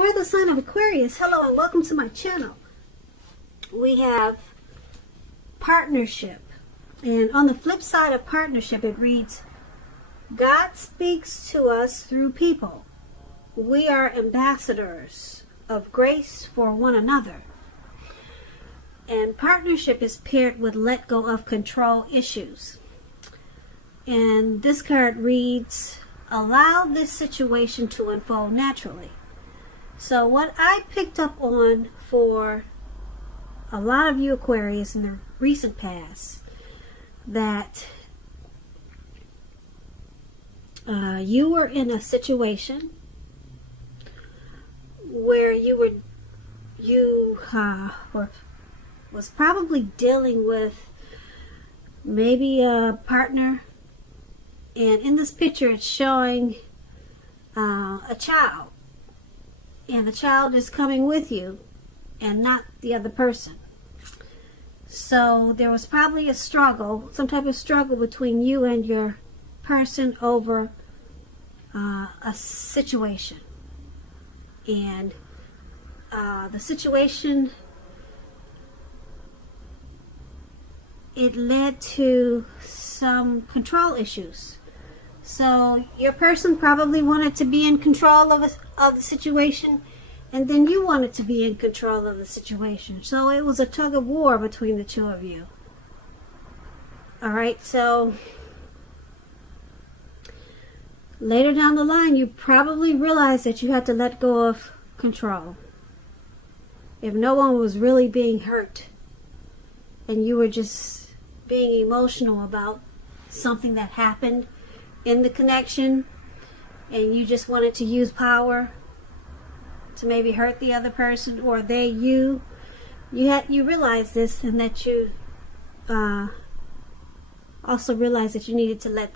For the sign of Aquarius, hello and welcome to my channel. We have partnership. And on the flip side of partnership, it reads, God speaks to us through people. We are ambassadors of grace for one another. And partnership is paired with let go of control issues. And this card reads, allow this situation to unfold naturally. So what I picked up on for a lot of you Aquarius in the recent past, that you were in a situation where you was probably dealing with maybe a partner, and in this picture it's showing a child, and the child is coming with you and not the other person. So there was probably a struggle, some type of struggle between you and your person over a situation. And the situation, it led to some control issues. So your person probably wanted to be in control of the situation, and then you wanted to be in control of the situation. So it was a tug of war between the two of you. Alright, so later down the line, you probably realized that you had to let go of control. If no one was really being hurt, and you were just being emotional about something that happened in the connection, and you just wanted to use power to maybe hurt the other person, or you realized this, and that you also realized that you needed to let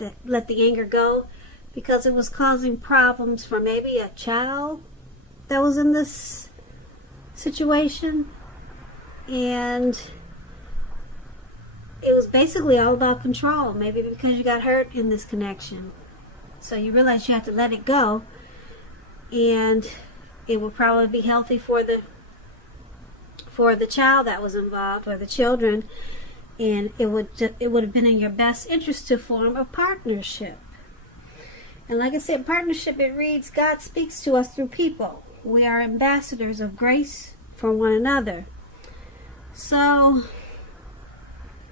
the anger go, because it was causing problems for maybe a child that was in this situation, and it was basically all about control, maybe because you got hurt in this connection. So you realized you had to let it go, and it would probably be healthy for the child that was involved, or the children, and it would have been in your best interest to form a partnership. And like I said, partnership, it reads, God speaks to us through people. We are ambassadors of grace for one another. So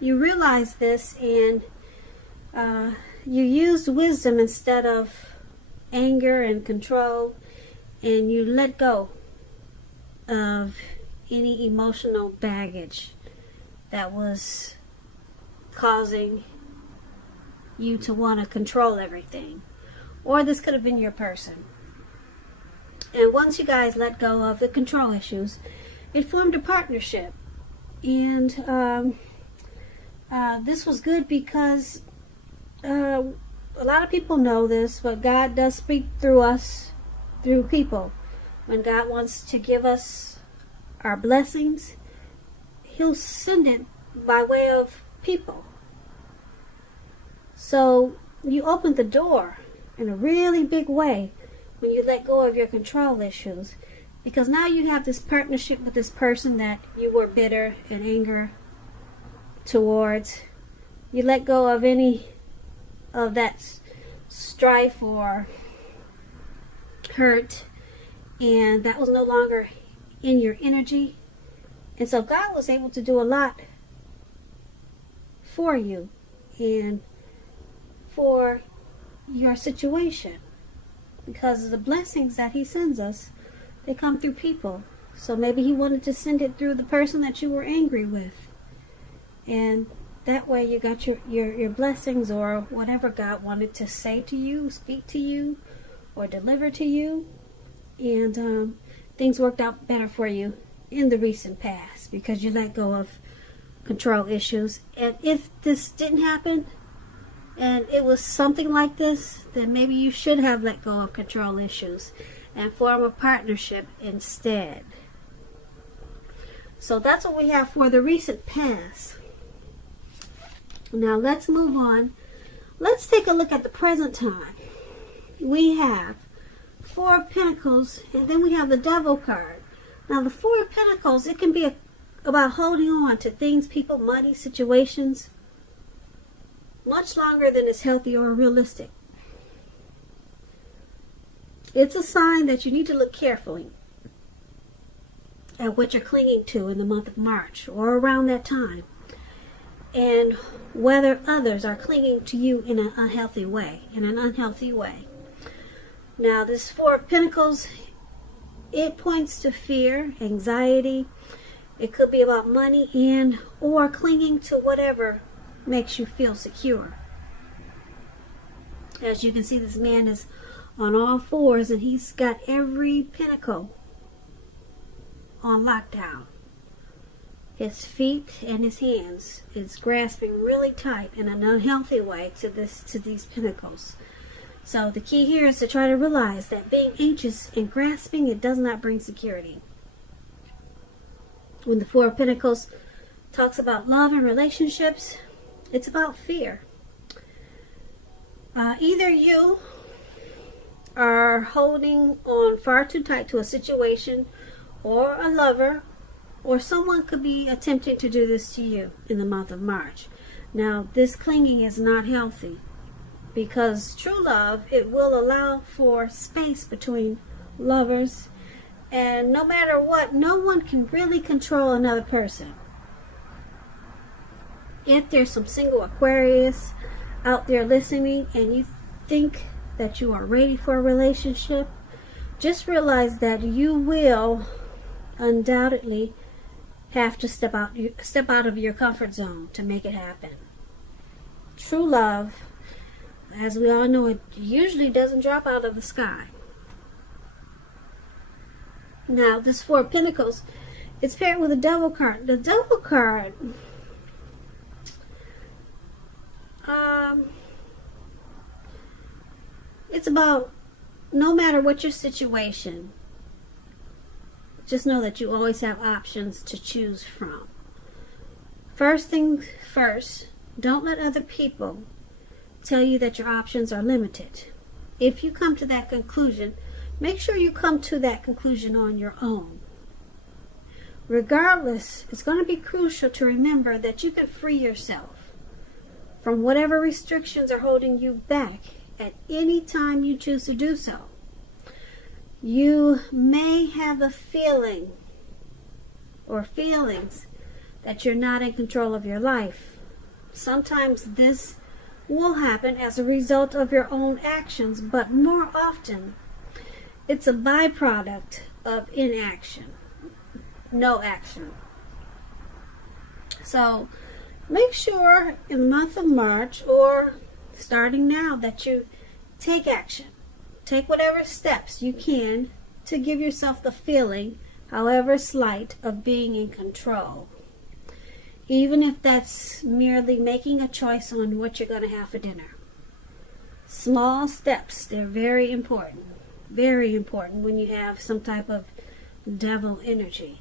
you realize this, and you used wisdom instead of anger and control, and you let go of any emotional baggage that was causing you to want to control everything. Or this could have been your person. And once you guys let go of the control issues, it formed a partnership. And this was good because a lot of people know this, but God does speak through us, through people. When God wants to give us our blessings, He'll send it by way of people. So you opened the door in a really big way when you let go of your control issues, because now you have this partnership with this person that you were bitter and anger towards. You let go of any of that strife or hurt, and that was no longer in your energy. And so God was able to do a lot for you and for your situation, because the blessings that He sends us, they come through people. So maybe He wanted to send it through the person that you were angry with, and that way you got your blessings, or whatever God wanted to say to you, speak to you, or deliver to you. And things worked out better for you in the recent past because you let go of control issues. And if this didn't happen, and it was something like this, then maybe you should have let go of control issues and form a partnership instead. So that's what we have for the recent past. Now let's move on. Let's take a look at the present time. We have Four of Pentacles, and then we have the Devil card. Now the Four of Pentacles, it can be about holding on to things, people, money, situations, much longer than is healthy or realistic. It's a sign that you need to look carefully at what you're clinging to in the month of March or around that time, and whether others are clinging to you in an unhealthy way. Now this Four of Pentacles, it points to fear, anxiety. It could be about money and or clinging to whatever makes you feel secure. As you can see, this man is on all fours and he's got every pentacle on lockdown. His feet and his hands is grasping really tight in an unhealthy way to these pentacles. So the key here is to try to realize that being anxious and grasping, it does not bring security. When the Four of Pentacles talks about love and relationships, it's about fear. Either you are holding on far too tight to a situation or a lover, or someone could be attempting to do this to you in the month of March. Now, this clinging is not healthy, because true love, it will allow for space between lovers, and no matter what, no one can really control another person. If there's some single Aquarius out there listening and you think that you are ready for a relationship, just realize that you will undoubtedly have to step out of your comfort zone to make it happen. True love, as we all know, it usually doesn't drop out of the sky. Now, this Four of Pentacles, it's paired with a Devil card. The Devil card, it's about no matter what your situation, just know that you always have options to choose from. First thing first, don't let other people tell you that your options are limited. If you come to that conclusion, make sure you come to that conclusion on your own. Regardless, it's going to be crucial to remember that you can free yourself from whatever restrictions are holding you back at any time you choose to do so. You may have a feeling or feelings that you're not in control of your life. Sometimes this will happen as a result of your own actions, but more often it's a byproduct of inaction, no action. So make sure in the month of March, or starting now, that you take action. Take whatever steps you can to give yourself the feeling, however slight, of being in control. Even if that's merely making a choice on what you're going to have for dinner. Small steps, they're very important. Very important when you have some type of devil energy.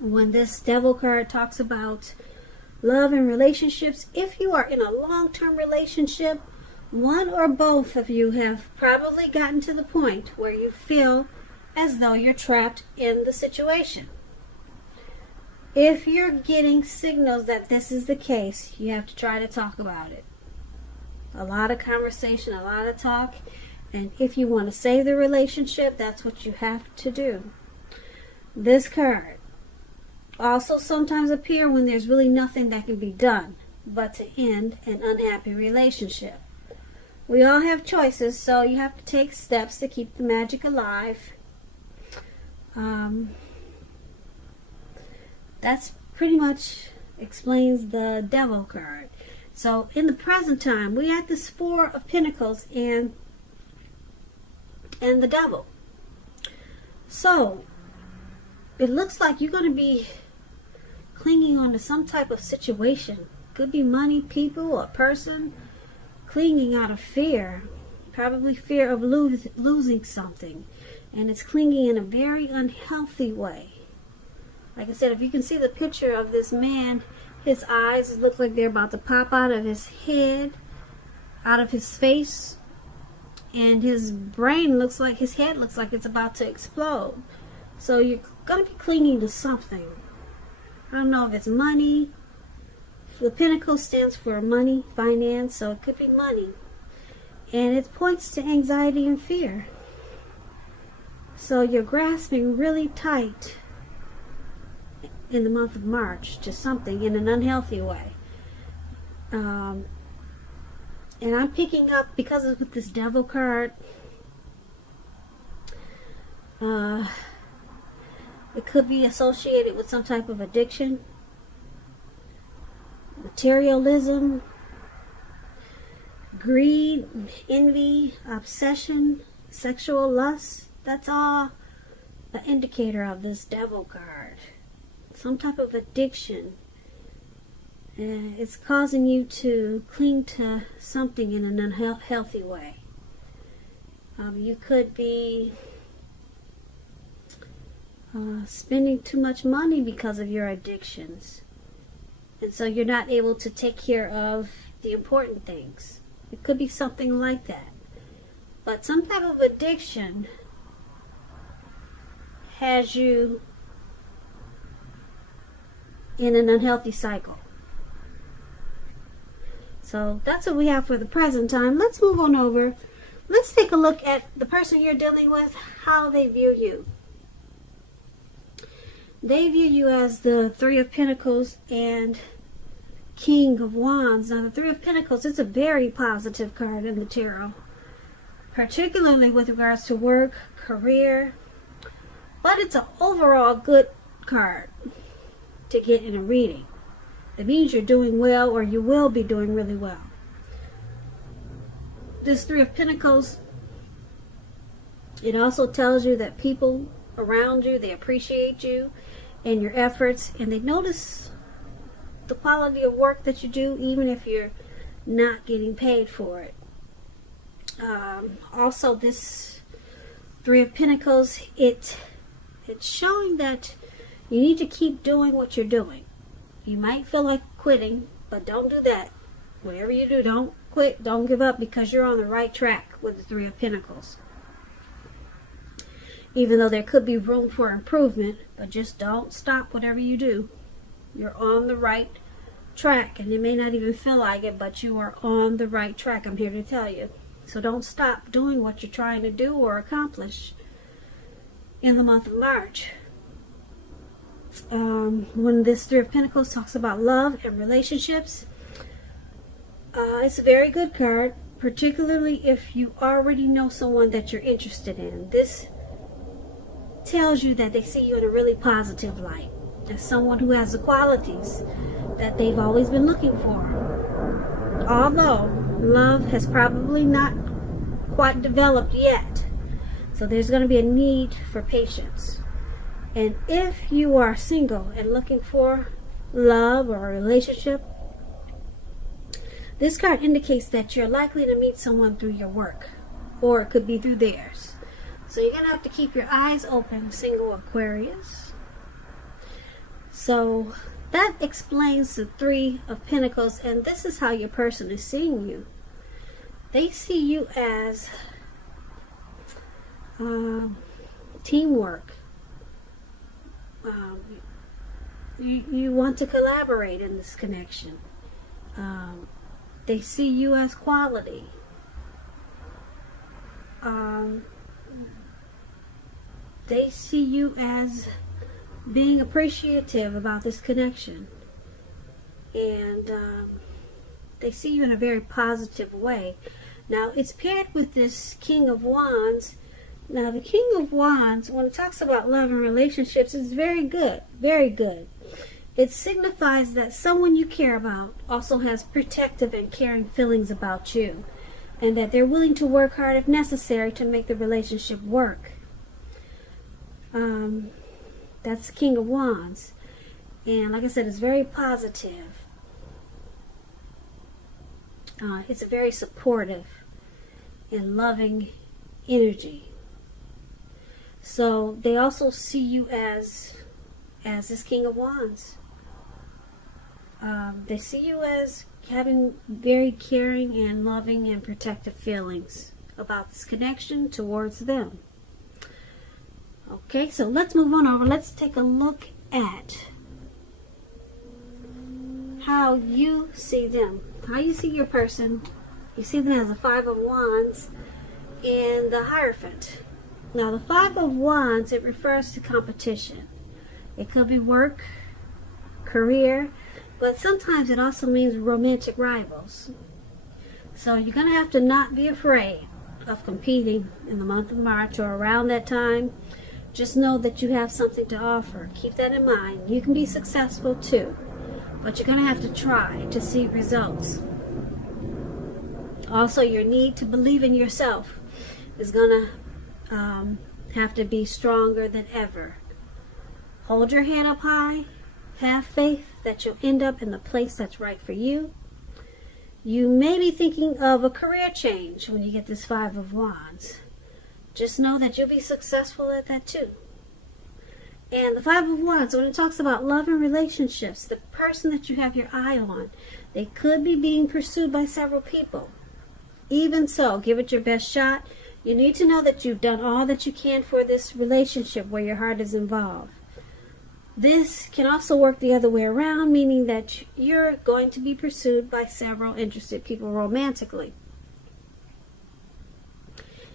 When this Devil card talks about love and relationships, if you are in a long-term relationship, one or both of you have probably gotten to the point where you feel as though you're trapped in the situation. If you're getting signals that this is the case, you have to try to talk about it. A lot of conversation, a lot of talk, and if you want to save the relationship, that's what you have to do. This card also sometimes appear when there's really nothing that can be done but to end an unhappy relationship. We all have choices, so you have to take steps to keep the magic alive. That's pretty much explains the Devil card. So in the present time, we have this Four of Pentacles and the Devil. So it looks like you're going to be clinging on to some type of situation. Could be money, people, a person. Clinging out of fear, probably fear of losing something, and it's clinging in a very unhealthy way. Like I said, if you can see the picture of this man, his eyes look like they're about to pop out of his head, out of his face, and his head looks like it's about to explode. So you're going to be clinging to something. I don't know if it's money. The Pentacle stands for money, finance, so it could be money. And it points to anxiety and fear. So you're grasping really tight in the month of March to something in an unhealthy way. And I'm picking up, because of with this Devil card, it could be associated with some type of addiction, materialism, greed, envy, obsession, sexual lust. That's all an indicator of this Devil card. Some type of addiction. It's causing you to cling to something in an unhealthy way. You could be spending too much money because of your addictions. And so you're not able to take care of the important things. It could be something like that. But some type of addiction has you in an unhealthy cycle. So that's what we have for the present time. Let's move on over. Let's take a look at the person you're dealing with, how they view you. They view you as the Three of Pentacles and King of Wands. Now, the Three of Pentacles is a very positive card in the tarot, particularly with regards to work, career, but it's an overall good card to get in a reading. It means you're doing well, or you will be doing really well. This Three of Pentacles, it also tells you that people around you, they appreciate you and your efforts, and they notice the quality of work that you do, even if you're not getting paid for it. Also, this Three of Pentacles, it's showing that you need to keep doing what you're doing. You might feel like quitting, but don't do that. Whatever you do, don't quit, don't give up, because you're on the right track with the Three of Pentacles. Even though there could be room for improvement, but just don't stop whatever you do. You're on the right track, and you may not even feel like it, but you are on the right track. I'm here to tell you. So don't stop doing what you're trying to do or accomplish in the month of March. When this Three of Pentacles talks about love and relationships, it's a very good card, particularly if you already know someone that you're interested in. This tells you that they see you in a really positive light, as someone who has the qualities that they've always been looking for. Although love has probably not quite developed yet, so there's going to be a need for patience. And if you are single and looking for love or a relationship, this card indicates that you're likely to meet someone through your work, or it could be through theirs. So you're going to have to keep your eyes open, single Aquarius. So that explains the Three of Pentacles, and this is how your person is seeing you. They see you as teamwork. You want to collaborate in this connection. They see you as quality. They see you as being appreciative about this connection. And they see you in a very positive way. Now, it's paired with this King of Wands. Now, the King of Wands, when it talks about love and relationships, is very good. Very good. It signifies that someone you care about also has protective and caring feelings about you, and that they're willing to work hard if necessary to make the relationship work. That's the King of Wands. And like I said, it's very positive. It's a very supportive and loving energy. So they also see you as this King of Wands. They see you as having very caring and loving and protective feelings about this connection towards them. Okay, so let's move on over. Let's take a look at how you see them. How you see your person. You see them as a Five of Wands and the Hierophant. Now, the Five of Wands, it refers to competition. It could be work, career, but sometimes it also means romantic rivals. So you're going to have to not be afraid of competing in the month of March or around that time. Just know that you have something to offer. Keep that in mind. You can be successful too, but you're going to have to try to see results. Also, your need to believe in yourself is going to have to be stronger than ever. Hold your head up high. Have faith that you'll end up in the place that's right for you. You may be thinking of a career change when you get this Five of Wands. Just know that you'll be successful at that too. And the Five of Wands, when it talks about love and relationships, the person that you have your eye on, they could be being pursued by several people. Even so, give it your best shot. You need to know that you've done all that you can for this relationship where your heart is involved. This can also work the other way around, meaning that you're going to be pursued by several interested people romantically.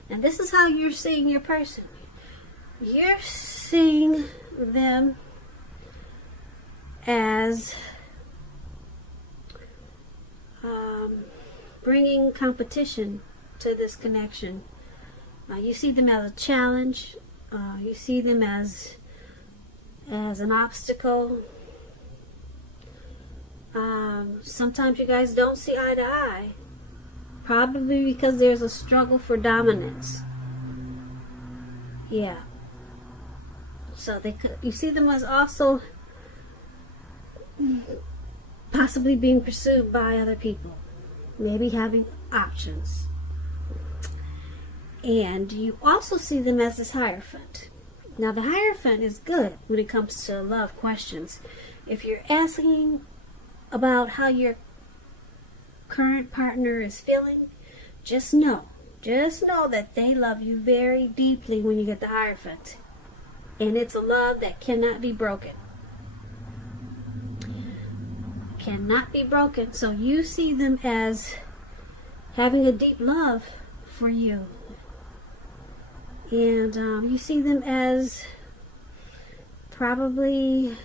And this is how you're seeing your person. You're seeing them as bringing competition to this connection. You see them as a challenge. You see them as an obstacle. Sometimes you guys don't see eye to eye, probably because there's a struggle for dominance. Yeah. So you see them as also possibly being pursued by other people, maybe having options. And you also see them as this Hierophant. Now, the Hierophant is good when it comes to love questions. If you're asking about how your current partner is feeling, just know that they love you very deeply when you get the Hierophant. And it's a love that cannot be broken. Cannot be broken. So you see them as having a deep love for you. And you see them as probably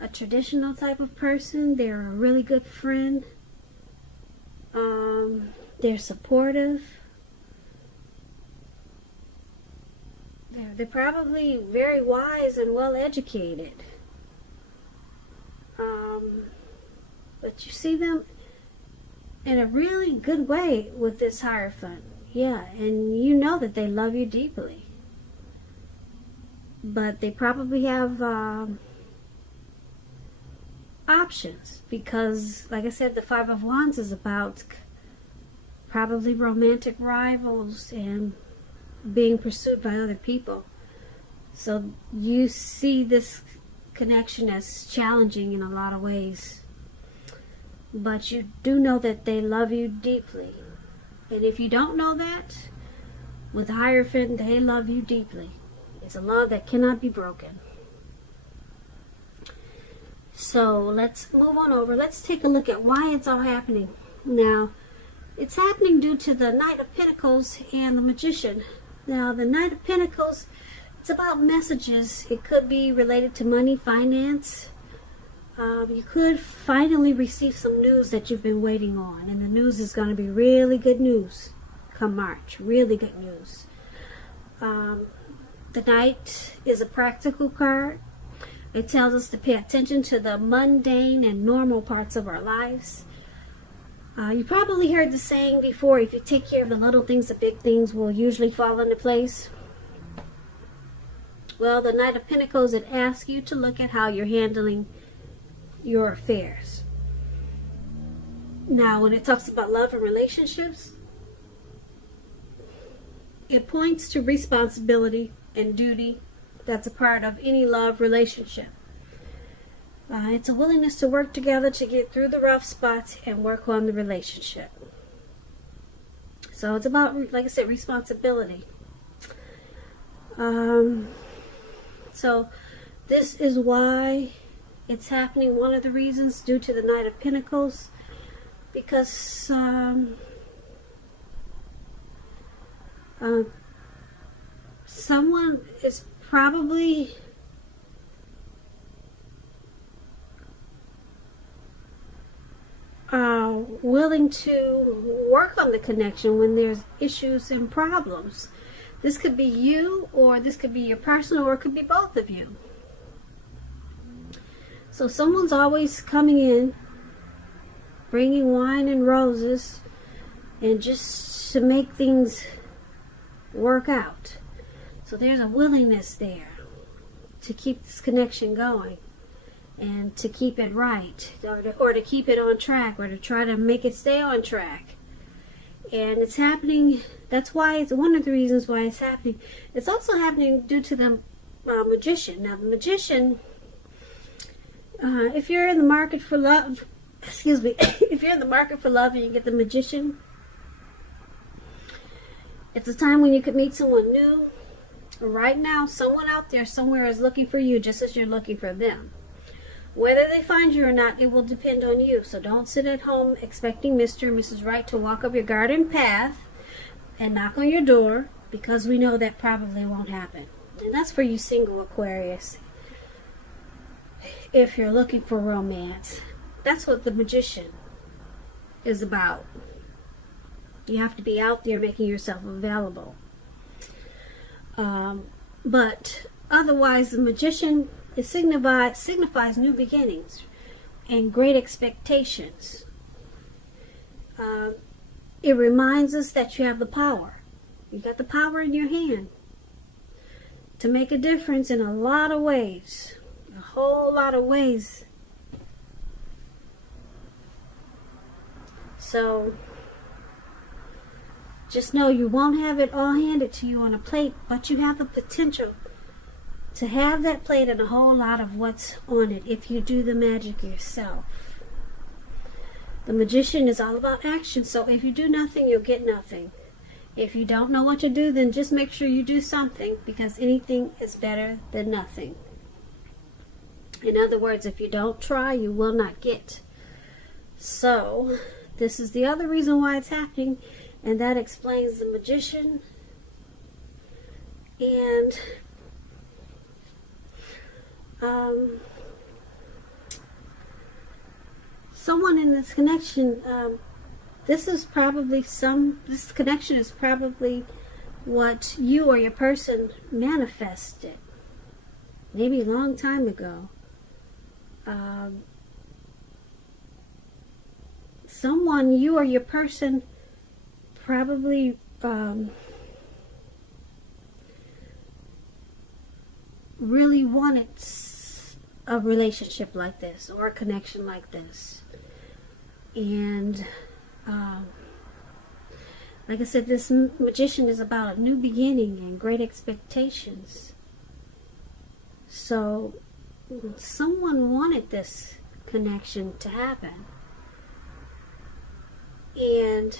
a traditional type of person. They're a really good friend. They're supportive. They're probably very wise and well educated. But you see them in a really good way with this Hierophant. Yeah, and you know that they love you deeply. But they probably have options because, like I said, the Five of Wands is about probably romantic rivals and being pursued by other people. So you see this connection as challenging in a lot of ways. But you do know that they love you deeply. And if you don't know that, with the Hierophant, they love you deeply. It's a love that cannot be broken. So let's move on over. Let's take a look at why it's all happening. Now, it's happening due to the Knight of Pentacles and the Magician. Now, the Knight of Pentacles, it's about messages. It could be related to money, finance. You could finally receive some news that you've been waiting on. And the news is going to be really good news come March. Really good news. The Knight is a practical card. It tells us to pay attention to the mundane and normal parts of our lives. You probably heard the saying before, if you take care of the little things, the big things will usually fall into place. Well, the Knight of Pentacles, it asks you to look at how you're handling your affairs. Now, when it talks about love and relationships, it points to responsibility and duty that's a part of any love relationship. It's a willingness to work together to get through the rough spots and work on the relationship. So it's about, like I said, responsibility. So this is why it's happening. One of the reasons, due to the Knight of Pentacles, because someone is probably willing to work on the connection when there's issues and problems. This could be you, or this could be your person, or it could be both of you. So someone's always coming in, bringing wine and roses, and just to make things work out. So there's a willingness there to keep this connection going, and to keep it right, or to keep it on track, or to try to make it stay on track. And it's happening. That's why it's one of the reasons why it's happening. It's also happening due to the Magician. Now, the Magician, if you're in the market for love, excuse me, if you're in the market for love and you get the Magician, it's a time when you could meet someone new. Right now, someone out there somewhere is looking for you, just as you're looking for them. Whether they find you or not, it will depend on you. So don't sit at home expecting Mr. and Mrs. Right to walk up your garden path and knock on your door, because we know that probably won't happen. And that's for you single Aquarius. If you're looking for romance, that's what the Magician is about. You have to be out there making yourself available. But otherwise, the Magician, it signifies new beginnings and great expectations. It reminds us that you have the power. You got the power in your hand to make a difference in a lot of ways. A whole lot of ways. So just know you won't have it all handed to you on a plate, but you have the potential to have that plate and a whole lot of what's on it if you do the magic yourself. The Magician is all about action, so if you do nothing, you'll get nothing. If you don't know what to do, then just make sure you do something, because anything is better than nothing. In other words, if you don't try, you will not get. So this is the other reason why it's happening, and that explains the Magician. And someone in this connection, this connection is probably what you or your person manifested maybe a long time ago. Someone, you or your person, probably really wanted a relationship like this, or a connection like this. And like I said, this Magician is about a new beginning and great expectations. So someone wanted this connection to happen, and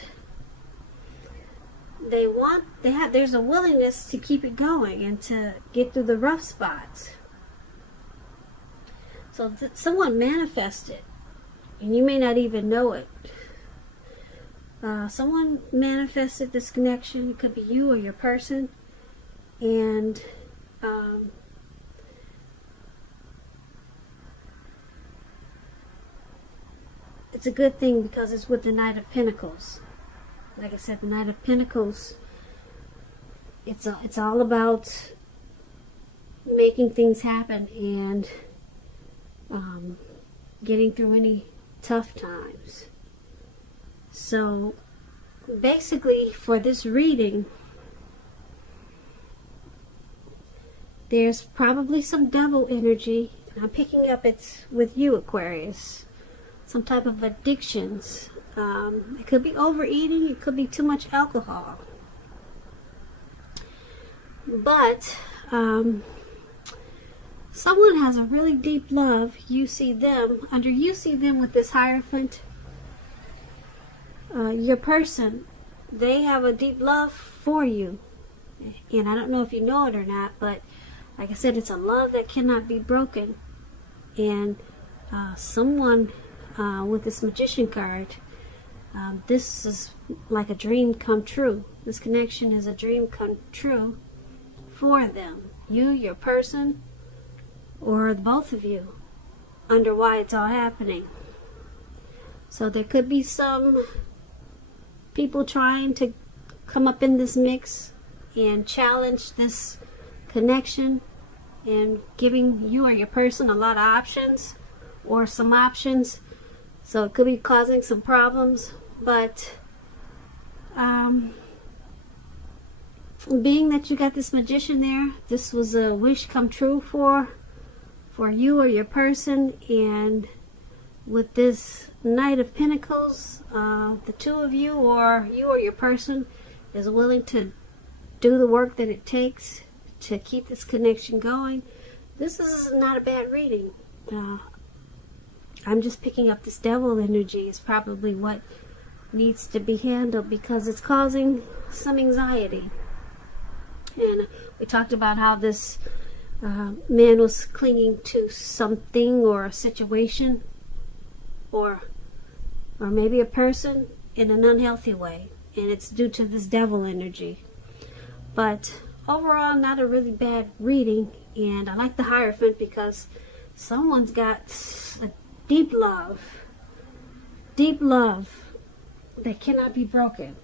there's a willingness to keep it going and to get through the rough spots. So someone manifested, and you may not even know it. Someone manifested this connection. It could be you or your person, and it's a good thing because it's with the Knight of Pentacles. Like I said, the Knight of Pentacles, it's all about making things happen and getting through any tough times. So basically, for this reading, there's probably some double energy. I'm picking up it's with you, Aquarius. Some type of addictions. It could be overeating. It could be too much alcohol. But someone has a really deep love. You see them with this Hierophant. Your person they have a deep love for you. And I don't know if you know it or not, but like I said, it's a love that cannot be broken. And someone with this Magician card, this is like a dream come true. This connection is a dream come true for them. You, your person, or both of you, under why it's all happening. So there could be some people trying to come up in this mix and challenge this connection and giving you or your person a lot of options or some options. So it could be causing some problems. But being that you got this Magician there, this was a wish come true for you or your person. And with this Knight of Pentacles, the two of you or your person is willing to do the work that it takes to keep this connection going. This is not a bad reading. I'm just picking up this Devil energy is probably what needs to be handled, because it's causing some anxiety. And we talked about how this man was clinging to something or a situation or maybe a person in an unhealthy way, and it's due to this Devil energy. But overall, not a really bad reading. And I like the Hierophant because someone's got a deep love that cannot be broken.